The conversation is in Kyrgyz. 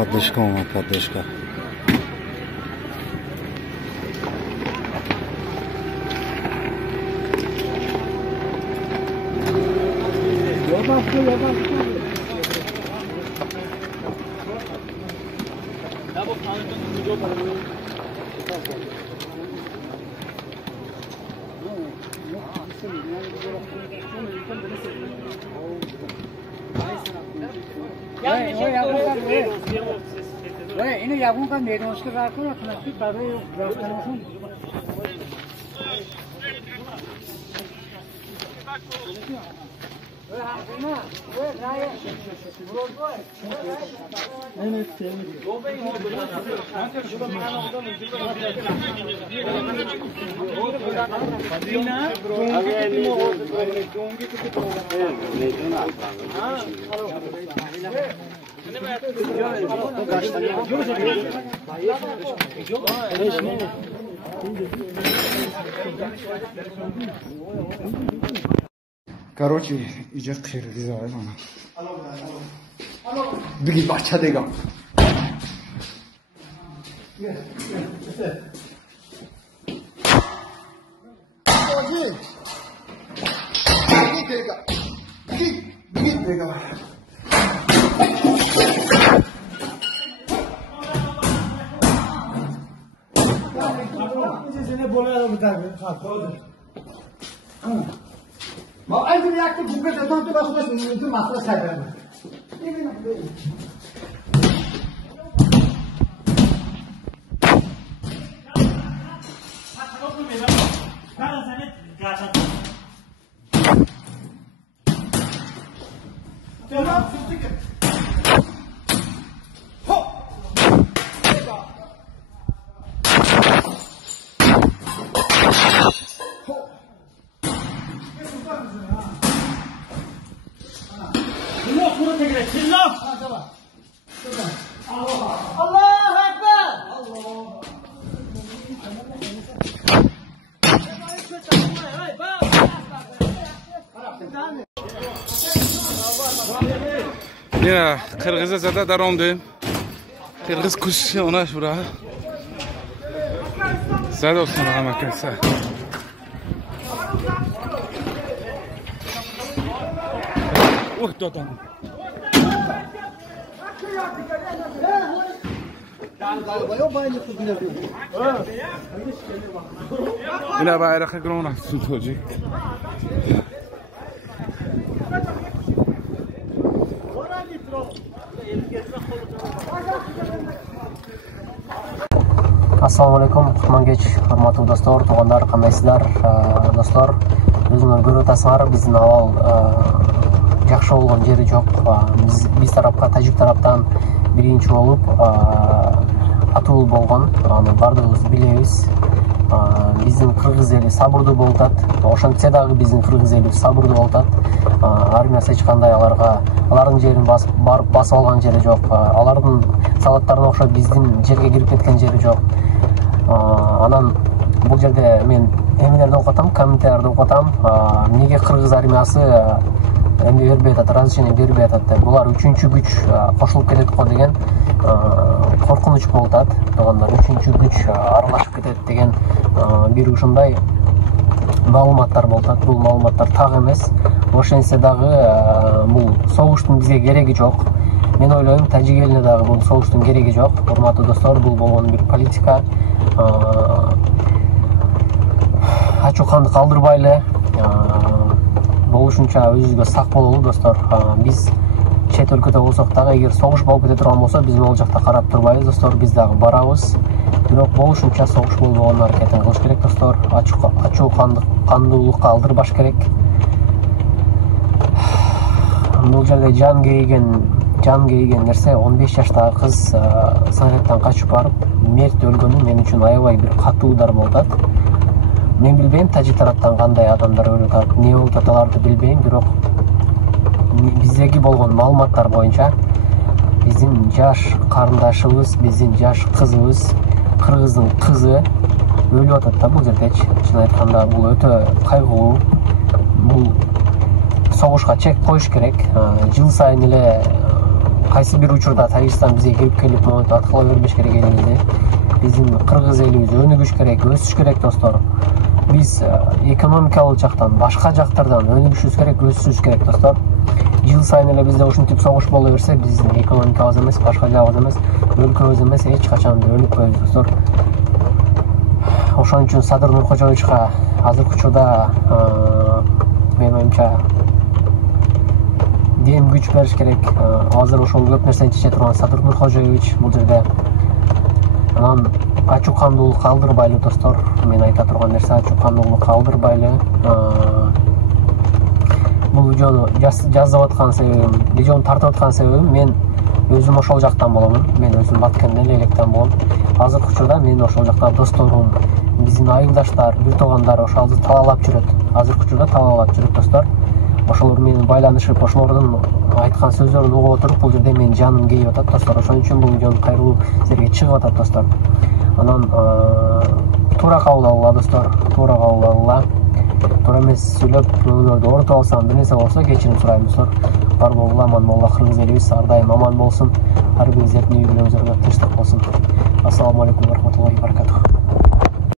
Поддержка, мама, поддержка. Ini yakın kan meydanışta rakı rakı ki tabi yok rakımasın. Короче, иди киргизай мана. Беги бача дега. Беги дега. Ma aydın yaktı bu kadar tanıtı başına sınırlı masraf sayarım. Ya, Kırgız'a zaten daromdayım. Kırgız kuşu ona şura. Zad olsun ama kesa. Dotan. Yine bayrağı grona tutacak. Assalomu alaykum, Xurmangeч, hurmatli do'stlar, tug'anlar, qandaysizlar? Do'stlar, o'zinglar ko'rib o'tasizlar, bizni avval yaxshi bo'lgan jeri yo'q. Biz tarafga, Tajik tarafdan birinchi bo'lib atul bo'lgan. Bardığımız bilemiz. Bizim Kırgız eli sabırlı bo'ltat. O'shancha dagı bizim Kırgız eli sabırlı bo'ltat. Armiyasi hech qanday alarning jerini basib olgan jeri yo'q. Alarning salatlarına o'xshab bizning jerga kirib ketgan jeri yo'q. Anan bu жерде men emilerde o'qitam, kommentariyada o'qitam. Nega Kırgız armiyasi endi berбей атат, разрешение бербей атат деп. Bular 3-kuch qo'shilib ketadi degan qo'rqinch bo'ltat. Tug'anlar 3-kuch aralashib ketadi degan bir ушундай ma'lumotlar bo'ltat. Bu ma'lumotlar tag emas. O'shancha dagı bu sovuштун bizga keregi yo'q. Men o'ylayman, Tajik eline dagı bu sovuштун keregi yo'q. Hurmatli do'stlar, bu bo'lgan bir politika. Açuqanды qaldırbaylı. Болушунча өзүбүзгө сак бололу достор. Биз чет өлкөдө болсок дагы, эгер согуш болуп кете турган болсо, биз могул жакта карап турбайбыз достор. Биз дагы барабыз. Бирок болушунча согуш болбогон аракетин кылыш керек достор. Ачуукандуулукка алдырбаш керек. Бул жерде жан кейген нерсе 15 жаштагы кыз снаряддан качып барып мерт өлгөнү мен үчүн аябай бир катуу удар болот. Мен билбейм Тажик тараптан кандай адамдар өлүп атат, эмне болуп аталарды билбейм, бирок биздеги болгон маалыматтар боюнча биздин жаш карындашыбыз, биздин жаш кызыбыз, кыргыздын кызы өлүп атат да бул жердечи. Чын айтканда бул өтө кайгылуу. Бул согушка чек коюш керек. Жыл сайын эле кайсы бир учурда Тажикстан бизге кирип келип монтип аткыла бербеш керек элибизди. Биздин кыргыз элибиз өнүгүш керек, өсүш керек достор. Biz ekonomikалык жактан, башка жактардан өнүгүшүбүз керек, өсүшүбүз керек достор. Жыл сайын эле бизде ушинтип согуш боло берсе, биздин экономикабыз эмес, башка жагыбыз эмес, өлкөбүз эмес, эч качан өнүкпөйбүз достор. Ошон үчүн Садыр Нуркожоевичка азыркы учурда менин оюмча дем күч бериш керек. Азыр ошол көп нерсени чече турган Садыр Нуркожоевич бул жерде. Анан ачуу кандуулук калтырбайлы достор. Мен айта турган нерсе ачуу кандуулук калтырбайлы. Бул видеону жазып аткан себебим, видеону тартып аткан себебим, мен өзүм ошол жактан боломун. Мен өзүм Баткенден электен болом. Азыркы учурда мен ошол жакта досторум, биздин айылдаштар, бир туугандар ошолду талаалап жүрөт. Азыркы учурда талаалап жүрөт достор. Ошолор менен байланышып, ошолордун айткан сөздөрүн угуп отуруп, бул жерде менин жаным кейип атат достор. Ошон үчүн бул видеону кайрылуу силерге чыгып атат достор. Анан туура кабыл алгыла достор, туура кабыл алгыла. Туура эмес сүйлөп, өмүрлөрдү оорутуп алсам, бир нерсе болсо кечирим сурайм достор. Бар болгула, аман болгула, кыргыз элибиз ар дайым аман болсун. Ар бириңиздердин үй бүлөңүзгө тынчтык болсун. Ассаламу алейкум ва рахматуллахи ва баракатух.